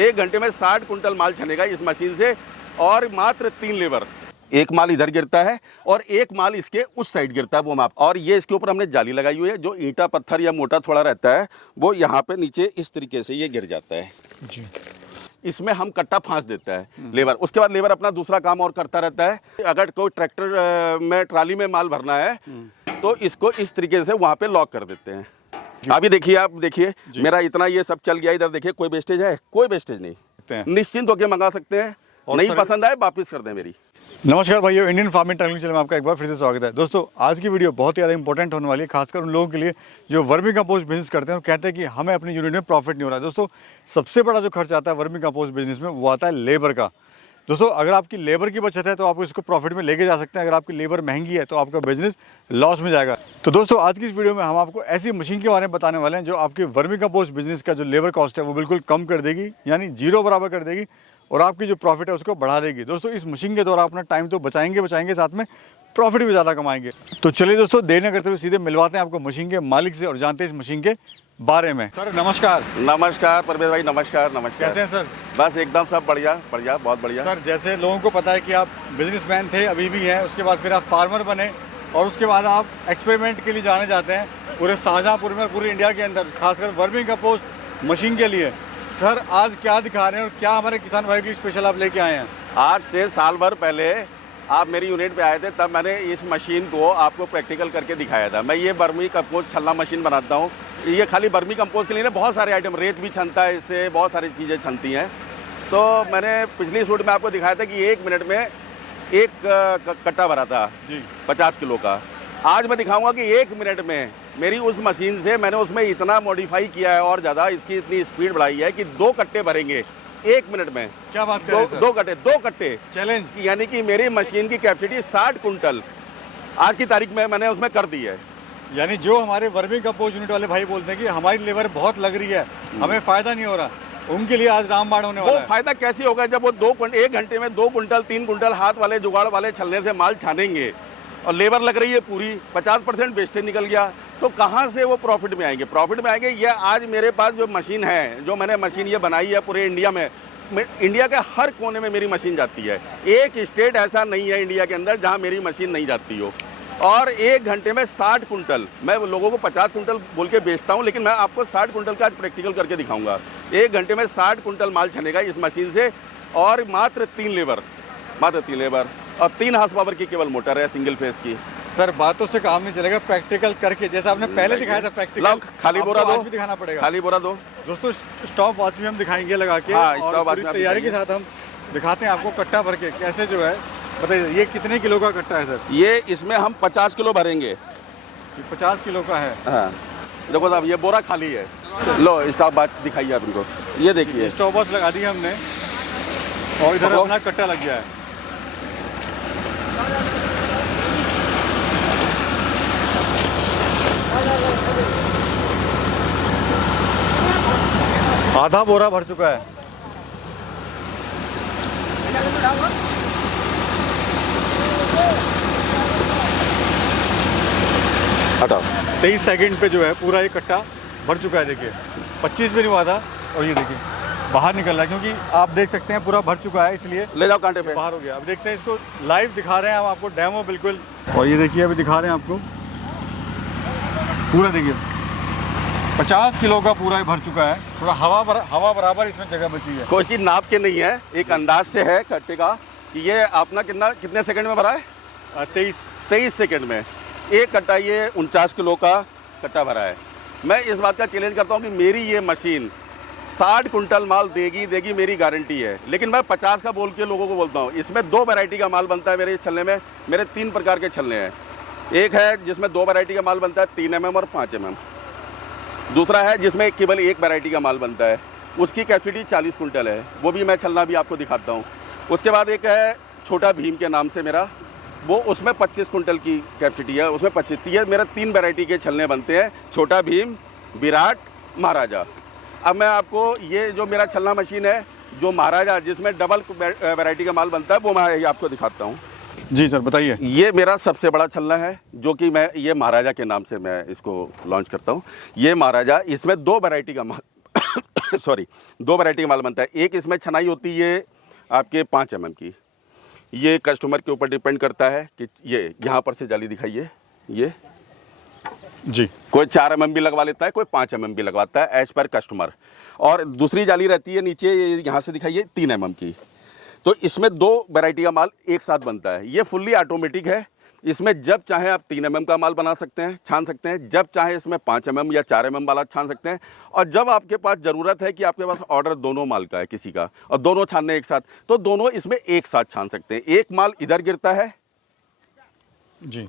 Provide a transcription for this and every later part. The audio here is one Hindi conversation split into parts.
1 घंटे में 60 कुंटल माल छनेगा इस मशीन से, और मात्र 3 लेबर। एक माल इधर गिरता है और एक माल इसके उस साइड गिरता है, वो माप। और ये इसके ऊपर हमने जाली लगाई हुई है, जो ईंटा पत्थर या मोटा थोड़ा रहता है वो यहाँ पे नीचे इस तरीके से ये गिर जाता है जी। इसमें हम कट्टा फांस देता है लेबर। उसके बाद लेबर अपना दूसरा काम और करता रहता है। अगर कोई ट्रैक्टर में ट्राली में माल भरना है तो इसको इस तरीके से वहाँ पे लॉक कर देते हैं। अभी देखिए, आप देखिए मेरा इतना ये सब चल गया। इधर देखिए, कोई वेस्टेज है? कोई वेस्टेज नहीं। निश्चिंत होकर मंगा सकते हैं, नहीं पसंद आए वापस कर दें मेरी। नमस्कार भाइयों, इंडियन फार्मिंग ट्रेनिंग चैनल में आपका एक बार फिर से स्वागत है। दोस्तों, आज की वीडियो बहुत ही ज़्यादा इंपॉर्टेंट होने वाली है, खासकर उन लोगों के लिए जो वर्मी कंपोस्ट बिजनेस करते हैं और कहते हैं कि हमें अपनी यूनिट में प्रॉफिट नहीं हो रहा है। दोस्तों, सबसे बड़ा जो खर्च आता है वर्मी कंपोस्ट बिजनेस में वो आता है लेबर का। दोस्तों, अगर आपकी लेबर की बचत है तो आप इसको प्रॉफिट में लेके जा सकते हैं। अगर आपकी लेबर महंगी है तो आपका बिजनेस लॉस में जाएगा। तो दोस्तों, आज की इस वीडियो में हम आपको ऐसी मशीन के बारे में बताने वाले हैं जो आपकी वर्मी कंपोस्ट बिजनेस का जो लेबर कॉस्ट है वो बिल्कुल कम कर देगी, यानी जीरो बराबर कर देगी, और आपकी जो प्रॉफिट है उसको बढ़ा देगी। दोस्तों, इस मशीन के द्वारा अपना टाइम तो बचाएंगे, साथ में प्रॉफिट भी ज़्यादा कमाएंगे। तो चलिए दोस्तों, देर न करते हुए सीधे मिलवाते हैं आपको मशीन के मालिक से और जानते हैं इस मशीन के बारे में। सर नमस्कार। नमस्कार परवेज भाई, नमस्कार। नमस्कार। कैसे हैं सर? बस एकदम सब बढ़िया बढ़िया, बहुत बढ़िया। सर, जैसे लोगों को पता है कि आप बिजनेसमैन थे, अभी भी हैं, उसके बाद फिर आप फार्मर बने और उसके बाद आप एक्सपेरिमेंट के लिए जाने जाते हैं पूरे शाहजहाँपुर में, पूरे इंडिया के अंदर, खासकर वर्मी कंपोस्ट मशीन के लिए। सर, आज क्या दिखा रहे हैं और क्या हमारे किसान भाई के लिए स्पेशल आप लेके आए हैं? आज से साल भर पहले आप मेरी यूनिट पे आए थे, तब मैंने इस मशीन को आपको प्रैक्टिकल करके दिखाया था। मैं ये वर्मी कंपोस्ट छलना मशीन बनाता हूँ। ये खाली वर्मी कंपोस्ट के लिए ना, बहुत सारे आइटम, रेत भी छनता है इससे, बहुत सारी चीज़ें छनती हैं। तो मैंने पिछली शूट में आपको दिखाया था कि 1 मिनट में एक कट्टा भरा था जी 50 किलो का। आज मैं दिखाऊंगा कि 1 मिनट में मेरी उस मशीन से मैंने उसमें इतना मॉडिफाई किया है और ज़्यादा इसकी इतनी स्पीड बढ़ाई है कि 2 कट्टे भरेंगे 1 मिनट में। क्या बात कर रहे हैं? 2 कट्टे चैलेंज, यानी कि मेरी मशीन की कैपेसिटी 60 कुंटल आज की तारीख में मैंने उसमें कर दी है। यानी जो हमारे वर्मी कंपोस्ट यूनिट वाले भाई बोलते हैं कि हमारी लेबर बहुत लग रही है, हमें फ़ायदा नहीं हो रहा, उनके लिए आज रामबाण होने वाला है। वो फायदा कैसे होगा जब वो 1 घंटे में 2 कुंटल 3 कुंटल हाथ वाले जुगाड़ वाले छलने से माल छानेंगे और लेबर लग रही है पूरी, 50% वेस्टेज निकल गया, तो कहाँ से वो प्रॉफिट में आएंगे? प्रॉफिट में आएंगे। ये आज मेरे पास जो मशीन है, जो मैंने मशीन ये बनाई है पूरे इंडिया में, इंडिया के हर कोने में मेरी मशीन जाती है। एक स्टेट ऐसा नहीं है इंडिया के अंदर जहाँ मेरी मशीन नहीं जाती हो। और 1 घंटे में 60 कुंटल, मैं लोगों को 50 कुंटल बोल के बेचता हूँ, लेकिन मैं आपको 60 कुंटल का आज प्रैक्टिकल करके दिखाऊंगा। 1 घंटे में 60 कुंटल माल छनेगा इस मशीन से, और मात्र 3 लेबर और 3 हार्स पावर की केवल मोटर है, सिंगल फेस की। सर, बातों से काम नहीं चलेगा, प्रैक्टिकल करके, जैसा आपने पहले दिखाया था प्रैक्टिकल। खाली बोरा दो, भी दिखाना पड़ेगा। खाली बोरा दो। दोस्तों, स्टॉप वॉच भी हम दिखाएंगे लगा के, हाँ, और पूरी तैयारी के साथ हम दिखाते हैं आपको कट्टा भर के कैसे जो है। बताइए, ये कितने किलो का कट्टा है सर? ये इसमें हम 50 किलो भरेंगे। 50 किलो का है। हाँ, देखो साहब, ये बोरा खाली है। लो, स्टॉप वॉच दिखाइए आप इनको। ये देखिए, स्टॉप वॉच लगा दी हमने और इधर अपना कट्टा लग गया है। आधा बोरा भर चुका है। हटाओ। 23 सेकंड पे जो है पूरा ये कट्टा भर चुका है। देखिए, 25 भी नहीं हुआ था और ये देखिए बाहर निकल रहा है, क्योंकि आप देख सकते हैं पूरा भर चुका है, इसलिए ले जाओ कांटे पे। बाहर हो गया। अब देखते हैं, इसको लाइव दिखा रहे हैं हम आपको, डेमो बिल्कुल। और ये देखिए, अभी दिखा रहे हैं आपको पूरा। देखिए 50 किलो का पूरा भर चुका है। पूरा हवा बराबर इसमें जगह बची है। कोई चीज़ नाप के नहीं है, एक अंदाज से है कट्टे का कि ये अपना कितने सेकंड में भरा है? 23 सेकंड में एक कट्टा ये 49 किलो का कट्टा भरा है। मैं इस बात का चैलेंज करता हूँ कि मेरी ये मशीन 60 कुंटल माल देगी, मेरी गारंटी है। लेकिन मैं 50 का बोल के लोगों को बोलता हूँ। इसमें 2 वैरायटी का माल बनता है मेरे इस छलने में। मेरे 3 प्रकार के छलने हैं। एक है जिसमें 2 वैरायटी का माल बनता है, 3 mm और 5 mm। दूसरा है जिसमें केवल 1 वैरायटी का माल बनता है, उसकी कैपेसिटी 40 कुंटल है। वो भी मैं छलना भी आपको दिखाता हूँ। उसके बाद एक है छोटा भीम के नाम से मेरा, वो उसमें 25 कुंटल की कैपेसिटी है, उसमें 25। ये मेरा 3 वैरायटी के छलने बनते हैं, छोटा भीम, विराट, महाराजा। अब मैं आपको ये जो मेरा छलना मशीन है, जो महाराजा, जिसमें डबल वैरायटी का माल बनता है, वो मैं आपको दिखाता हूँ। जी सर, बताइए। ये मेरा सबसे बड़ा छलना है, जो कि मैं ये महाराजा के नाम से मैं इसको लॉन्च करता हूँ। ये महाराजा, इसमें 2 वैरायटी का माल सॉरी, 2 वैरायटी का माल बनता है। एक इसमें छनाई होती है आपके 5 mm की। ये कस्टमर के ऊपर डिपेंड करता है कि ये यहाँ पर से जाली दिखाइए, ये जी, कोई 4 mm भी लगवा लेता है, कोई 5 mm भी लगवाता है, एज पर कस्टमर। और दूसरी जाली रहती है नीचे, यहाँ से दिखाइए 3 mm की। तो इसमें 2 वैरायटी का माल एक साथ बनता है। ये फुल्ली ऑटोमेटिक है। इसमें जब चाहे आप 3 mm का माल बना सकते हैं, छान सकते हैं, जब चाहे इसमें 5 mm या 4 mm वाला छान सकते हैं। और जब आपके पास ज़रूरत है कि आपके पास ऑर्डर दोनों माल का है किसी का, और दोनों छानने एक साथ, तो दोनों इसमें एक साथ छान सकते हैं। एक माल इधर गिरता है जी,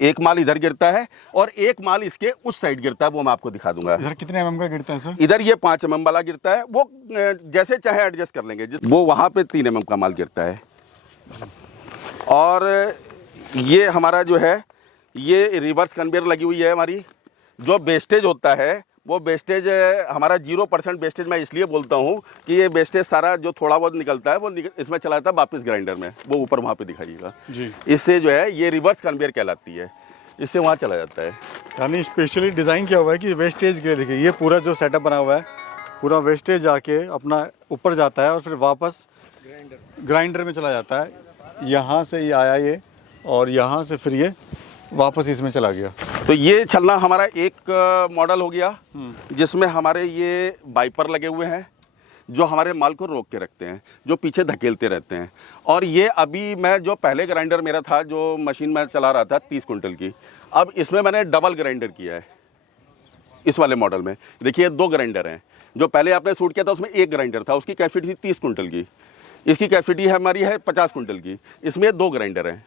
एक माल इधर गिरता है, और एक माल इसके उस साइड गिरता है, वो मैं आपको दिखा दूंगा। इधर कितने mm का गिरता है सर? इधर ये 5 mm वाला गिरता है, वो जैसे चाहे एडजस्ट कर लेंगे। वो वहाँ पे 3 mm का माल गिरता है। और ये हमारा जो है, ये रिवर्स कन्वेयर लगी हुई है हमारी। जो वेस्टेज होता है, वो वेस्टेज हमारा 0% वेस्टेज मैं इसलिए बोलता हूँ कि ये वेस्टेज सारा जो थोड़ा बहुत निकलता है वो इसमें चला जाता है वापस ग्राइंडर में, वो ऊपर वहाँ पे दिखाइएगा जी। इससे जो है ये रिवर्स कन्वेयर कहलाती है, इससे वहाँ चला जाता है। यानी स्पेशली डिज़ाइन किया हुआ है कि वेस्टेज के, देखिए ये पूरा जो सेटअप बना हुआ है, पूरा वेस्टेज आके अपना ऊपर जाता है और फिर वापस ग्राइंडर में चला जाता है। यहाँ से ये आया ये, और यहाँ से फिर ये वापस इसमें चला गया। तो ये छलना हमारा एक मॉडल हो गया, जिसमें हमारे ये वाइपर लगे हुए हैं जो हमारे माल को रोक के रखते हैं, जो पीछे धकेलते रहते हैं। और ये अभी मैं जो पहले ग्राइंडर मेरा था, जो मशीन मैं चला रहा था 30 कुंटल की, अब इसमें मैंने डबल ग्राइंडर किया है। इस वाले मॉडल में देखिए 2 ग्राइंडर हैं। जो पहले आपने शूट किया था उसमें 1 ग्राइंडर था, उसकी कैपेसिटी थी 30 कुंटल की। इसकी कैपेसिटी है हमारी है 50 कुंटल की। इसमें 2 ग्राइंडर हैं,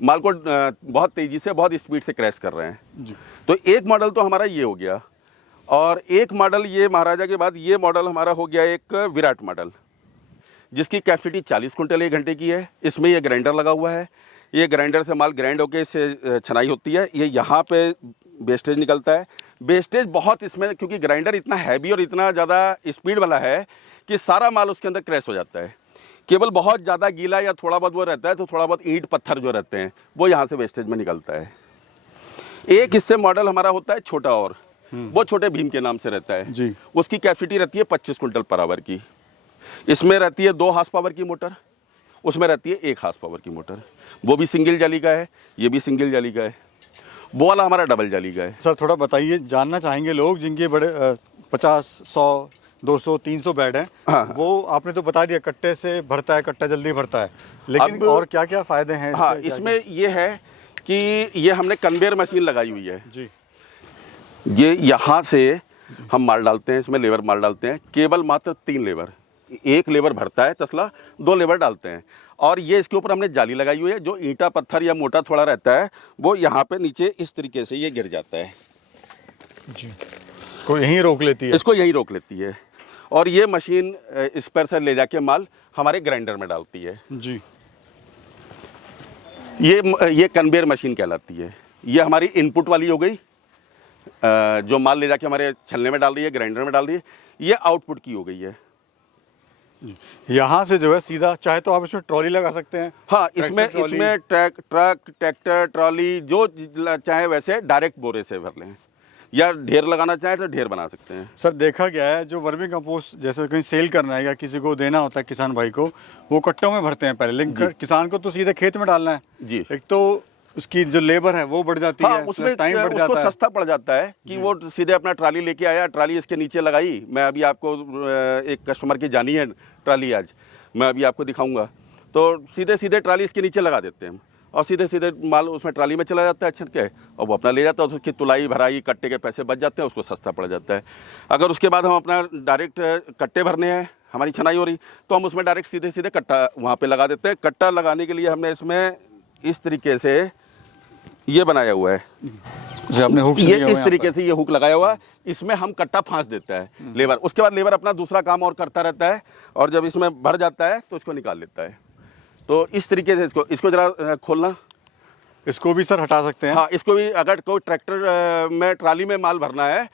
माल को बहुत तेज़ी से, बहुत स्पीड से क्रैश कर रहे हैं जी। तो एक मॉडल तो हमारा ये हो गया, और एक मॉडल ये महाराजा के बाद ये मॉडल हमारा हो गया एक विराट मॉडल, जिसकी कैपेसिटी 40 कुंटल 1 घंटे की है। इसमें ये ग्राइंडर लगा हुआ है। ये ग्राइंडर से माल ग्राइंड होकर इससे छनाई होती है। ये यहाँ पे वेस्टेज निकलता है। वेस्टेज बहुत इसमें, क्योंकि ग्राइंडर इतना हैवी और इतना ज़्यादा स्पीड वाला है कि सारा माल उसके अंदर क्रैश हो जाता है। केवल बहुत ज़्यादा गीला या थोड़ा बहुत वो रहता है, तो थोड़ा बहुत ईंट पत्थर जो रहते हैं वो यहाँ से वेस्टेज में निकलता है। एक इससे मॉडल हमारा होता है छोटा, और वो छोटे भीम के नाम से रहता है जी। उसकी कैपेसिटी रहती है 25 कुंटल पर आवर की। इसमें रहती है 2 हार्स पावर की मोटर, उसमें रहती है 1 हार्स पावर की मोटर। वो भी सिंगल जाली का है, ये भी सिंगल जाली का है। वो वाला हमारा डबल जाली का है। सर थोड़ा बताइए, जानना चाहेंगे लोग जिनके बड़े 50, 100, 200, 300 बेड हैं। हाँ। वो आपने तो बता दिया, कट्टे से भरता है, कट्टा जल्दी भरता है, लेकिन अब और क्या क्या फ़ायदे हैं? हाँ, इसमें ये है कि ये हमने कन्वेयर मशीन लगाई हुई है जी। ये यहाँ से हम माल डालते हैं, इसमें लेबर माल डालते हैं, केवल मात्र 3 लेबर। 1 लेबर भरता है तसला, 2 लेबर डालते हैं। और ये इसके ऊपर हमने जाली लगाई हुई है, जो ईंटा पत्थर या मोटा थोड़ा रहता है वो यहाँ पे नीचे इस तरीके से ये गिर जाता है जी, को यहीं रोक लेती है, इसको यहीं रोक लेती है। और ये मशीन इस पर से ले जाके माल हमारे ग्राइंडर में डालती है जी। ये कन्वेयर मशीन कहलाती है। ये हमारी इनपुट वाली हो गई, जो माल ले जाके हमारे छलने में डाल रही है, ग्राइंडर में डाल रही है। ये आउटपुट की हो गई है। यहाँ से जो है सीधा, चाहे तो आप इसमें ट्रॉली लगा सकते हैं। हाँ, इसमें ट्रक, ट्रैक्टर, ट्रॉली जो चाहे वैसे डायरेक्ट बोरे से भर लें, या ढेर लगाना चाहे तो ढेर बना सकते हैं। सर देखा गया है, जो वर्मी कंपोस्ट जैसे कहीं सेल करना है या किसी को देना होता है किसान भाई को, वो कट्टों में भरते हैं पहले, लेकिन किसान को तो सीधे खेत में डालना है जी। एक तो उसकी जो लेबर है वो बढ़ जाती हाँ, है, उसमें टाइम बढ़ जाता उसको है। सस्ता पड़ जाता है कि वो सीधे अपना ट्राली लेके आया, ट्राली इसके नीचे लगाई। मैं अभी आपको एक कस्टमर की जानी है ट्राली, आज मैं अभी आपको दिखाऊंगा। तो सीधे सीधे ट्राली इसके नीचे लगा देते हैं और सीधे सीधे माल उसमें ट्राली में चला जाता है छत के, और वो अपना ले जाता है। उसकी तुलाई भराई कट्टे के पैसे बच जाते हैं, उसको सस्ता पड़ जाता है। अगर उसके बाद हम अपना डायरेक्ट कट्टे भरने हैं, हमारी छनाई हो रही, तो हम उसमें डायरेक्ट सीधे सीधे कट्टा वहाँ पे लगा देते हैं। कट्टा लगाने के लिए हमने इसमें इस तरीके से ये बनाया हुआ है, आपने हुक ये इस तरीके से ये हुक लगाया हुआ है। इसमें हम कट्टा फांस देता है लेबर, उसके बाद लेबर अपना दूसरा काम और करता रहता है, और जब इसमें भर जाता है तो इसको निकाल लेता है। तो इस तरीके से इसको जरा खोलना, इसको भी सर हटा सकते हैं। हाँ, इसको भी अगर कोई ट्रैक्टर में ट्राली में माल भरना है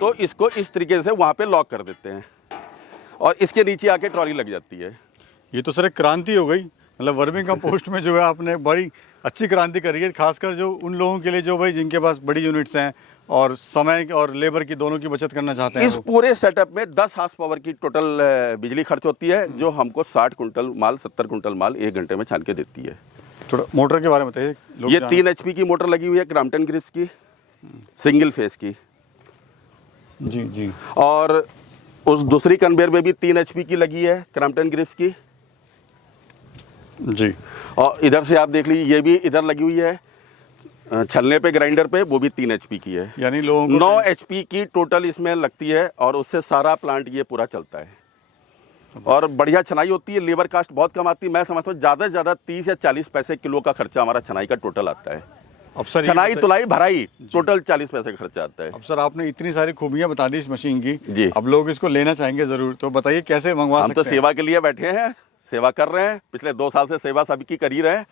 तो इसको इस तरीके से वहाँ पे लॉक कर देते हैं, और इसके नीचे आके ट्रॉली लग जाती है। ये तो सर एक क्रांति हो गई, मतलब वर्मी कंपोस्ट में जो है आपने बड़ी अच्छी क्रांति करी है, खासकर जो उन लोगों के लिए जो भाई जिनके पास बड़ी यूनिट्स हैं और समय और लेबर की दोनों की बचत करना चाहते हैं। इस पूरे सेटअप में 10 हार्स पावर की टोटल बिजली खर्च होती है, जो हमको 60 कुंटल माल 70 कुंटल माल 1 घंटे में छान के देती है। थोड़ा मोटर के बारे में बताइए। ये 3 HP की मोटर लगी हुई है, क्रॉम्पटन ग्रिप्स की, सिंगल फेस की। जी जी। और उस दूसरी कन्वेयर में भी 3 HP की लगी है, क्रॉम्पटन ग्रिप्स की जी। और इधर से आप देख लीजिए, ये भी इधर लगी हुई है छलने पे, ग्राइंडर पे, वो भी 3 HP की है। यानी लोगों को 9 HP की टोटल इसमें लगती है और उससे सारा प्लांट ये पूरा चलता है और बढ़िया छनाई होती है। लेबर कास्ट बहुत कम आती है। मैं समझता हूँ ज़्यादा से ज़्यादा 30 या 40 पैसे किलो का खर्चा हमारा छनाई का टोटल आता है। अब सर छनाई तुलाई भराई टोटल 40 पैसे खर्चा आता है। अब सर आपने इतनी सारी खूबियां बता दी इस मशीन की जी। अब लोग इसको लेना चाहेंगे ज़रूर, तो बताइए कैसे मंगवा हम सकते तो हैं? सेवा के लिए बैठे हैं, सेवा कर रहे हैं, पिछले 2 साल से सेवा सभी की कर ही रहे हैं।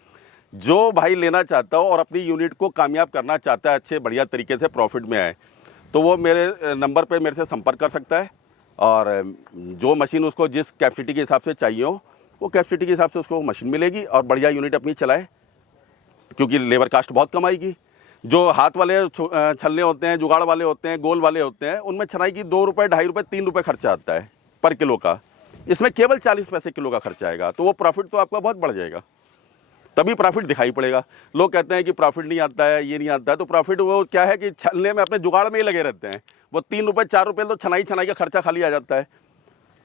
जो भाई लेना चाहता हो और अपनी यूनिट को कामयाब करना चाहता है, अच्छे बढ़िया तरीके से प्रॉफिट में आए, तो वो मेरे नंबर पे मेरे से संपर्क कर सकता है और जो मशीन उसको जिस कैपेसिटी के हिसाब से चाहिए हो, वो कैपेसिटी के हिसाब से उसको मशीन मिलेगी और बढ़िया यूनिट अपनी चलाए, क्योंकि लेबर कास्ट बहुत कम आएगी। जो हाथ वाले छलने होते हैं, जुगाड़ वाले होते हैं, गोल वाले होते हैं, उनमें छनाई की 2 रुपये, 2.5 रुपये, 3 रुपये खर्चा आता है पर किलो का। इसमें केवल 40 पैसे किलो का खर्चा आएगा, तो वो प्रॉफिट तो आपका बहुत बढ़ जाएगा, तभी प्रॉफिट दिखाई पड़ेगा। लोग कहते हैं कि प्रॉफिट नहीं आता है, ये नहीं आता है, तो प्रॉफिट वो क्या है कि छलने में अपने जुगाड़ में ही लगे रहते हैं। वो 3 रुपये 4 रुपये तो छनाई का खर्चा खाली आ जाता है,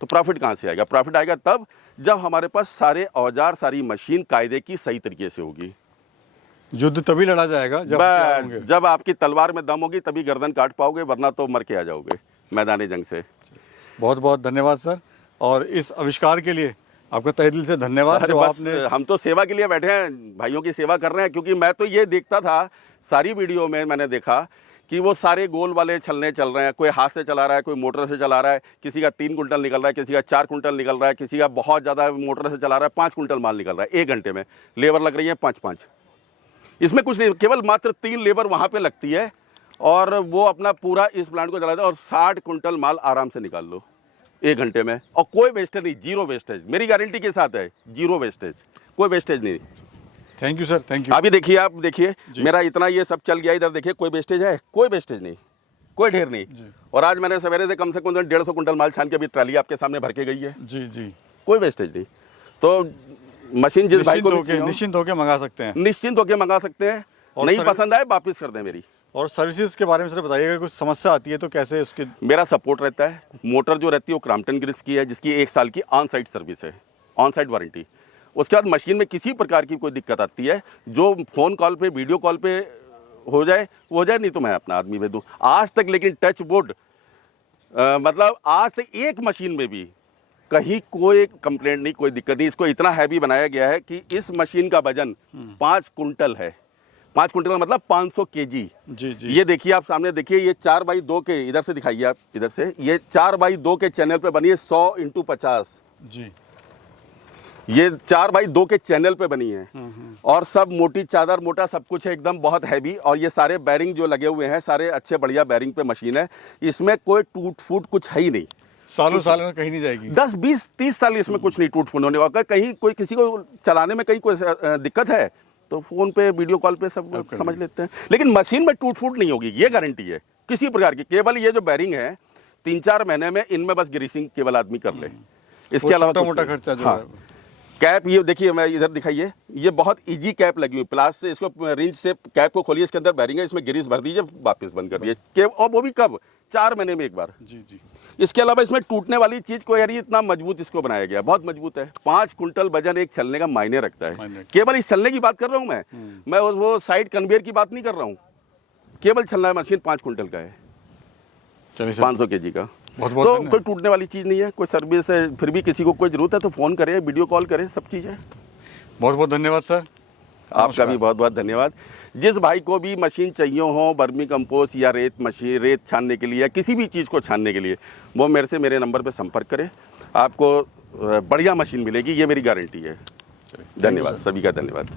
तो प्रॉफिट कहाँ से आएगा? प्रॉफिट आएगा तब जब हमारे पास सारे औजार, सारी मशीन कायदे की सही तरीके से होगी। युद्ध तभी लड़ा जाएगा जब आपकी तलवार में दम होगी, तभी गर्दन काट पाओगे, वरना तो मर के आ जाओगे मैदानी जंग से। बहुत बहुत धन्यवाद सर, और इस आविष्कार के लिए आपका तहे दिल से धन्यवाद। जो आपने, हम तो सेवा के लिए बैठे हैं, भाइयों की सेवा कर रहे हैं, क्योंकि मैं तो ये देखता था सारी वीडियो में, मैंने देखा कि वो सारे गोल वाले छलने चल रहे हैं, कोई हाथ से चला रहा है, कोई मोटर से चला रहा है, किसी का 3 कुंटल निकल रहा है, किसी का 4 कुंटल निकल रहा है, किसी का बहुत ज़्यादा मोटर से चला रहा है 5 कुंटल माल निकल रहा है 1 घंटे में। लेबर लग रही है 5-5, इसमें कुछ नहीं, केवल मात्र 3 लेबर वहाँ पे लगती है और वो अपना पूरा इस प्लांट को चलाता है और 60 कुंटल माल आराम से निकाल लो 1 घंटे में, और कोई वेस्टेज नहीं, 0 वेस्टेज, मेरी गारंटी के साथ है, 0 वेस्टेज, कोई वेस्टेज नहीं। Thank you sir, thank you. अभी देखिए, आप देखिए मेरा इतना ये सब चल गया, इधर देखिए कोई वेस्टेज है? कोई वेस्टेज नहीं, कोई ढेर नहीं। और आज मैंने सवेरे से कम 150 कुंटल माल छान के अभी ट्राली आपके सामने भर के गई है। जी जी, कोई वेस्टेज नहीं। तो मशीन जिस भाई को निश्चिंत होकर मंगा सकते हैं, निश्चिंत होकर मंगा सकते हैं, नहीं पसंद आए वापस कर दें मेरी। और सर्विसेज के बारे में सर बताइए, अगर कुछ समस्या आती है तो कैसे उसके? मेरा सपोर्ट रहता है। मोटर जो रहती है वो क्रॉम्पटन ग्रिप्स की है, जिसकी 1 साल की ऑन साइट सर्विस है, ऑन साइट वारंटी। उसके बाद मशीन में किसी प्रकार की कोई दिक्कत आती है, जो फ़ोन कॉल पे, वीडियो कॉल पे हो जाए वो हो जाए, नहीं तो मैं अपना आदमी भेज दूँ। आज तक लेकिन टच वुड, मतलब आज तक एक मशीन में भी कहीं कोई कंप्लेंट नहीं, कोई दिक्कत नहीं। इसको इतना हैवी बनाया गया है कि इस मशीन का वजन 5 कुंटल है। 5 कुंटल का मतलब 500 kg। जी जी, ये देखिए, आप सामने देखिए, ये 4x2 के, इधर से दिखाइए आप, इधर से, ये 4x2 के चैनल पे बनी है, 100 × 50 जी, ये 4x2 के चैनल पे बनी है और सब मोटी चादर, मोटा सब कुछ है, एकदम बहुत हैवी। और ये सारे बैरिंग जो लगे हुए हैं, सारे अच्छे बढ़िया बैरिंग पे मशीन है, इसमें कोई टूट फूट कुछ है ही नहीं। सालों में कहीं नहीं जाएगी। 10, 20, 30 साल इसमें कुछ नहीं टूट फूट होने का। अगर कहीं कोई किसी को चलाने में कहीं कोई दिक्कत है तो फ़ोन पे, वीडियो कॉल पे सब समझ लेते हैं, लेकिन मशीन में टूट फूट नहीं होगी, ये गारंटी है किसी प्रकार की। केवल ये जो बैरिंग है 3-4 महीने में इनमें बस ग्रीसिंग केवल आदमी कर ले, इसके अलावा मोटा खर्चा जो है। कैप ये देखिए, मैं इधर दिखाइए, ये बहुत इजी कैप लगी हुई, प्लास से इसको रिंच से कैप को खोलिए, इसके अंदर बैरिंग है, इसमें ग्रीस भर दीजिए, वापस बंद कर दीजिए, और वो भी कब? 4 महीने में एक बार। जी जी। इसके अलावा इसमें टूटने वाली चीज़ को, यार इतना मजबूत इसको बनाया गया, बहुत मजबूत है। 5 कुंटल वजन एक छलने का मायने रखता है। केवल इस छलने की बात कर रहा हूँ मैं वो साइड कन्वेयर की बात नहीं कर रहा हूँ। केवल छलना मशीन 5 कुंटल का है, 500 kg का। तो कोई टूटने वाली चीज़ नहीं है, कोई सर्विस है। फिर भी किसी को कोई ज़रूरत है तो फ़ोन करे, वीडियो कॉल करे, सब चीज़ है। बहुत बहुत धन्यवाद सर, आपका भी बहुत बहुत धन्यवाद। जिस भाई को भी मशीन चाहिए हो, वर्मी कंपोस्ट या रेत मशीन, रेत छानने के लिए या किसी भी चीज़ को छानने के लिए, वो मेरे नंबर पे संपर्क करें, आपको बढ़िया मशीन मिलेगी, ये मेरी गारंटी है। धन्यवाद, सभी का धन्यवाद।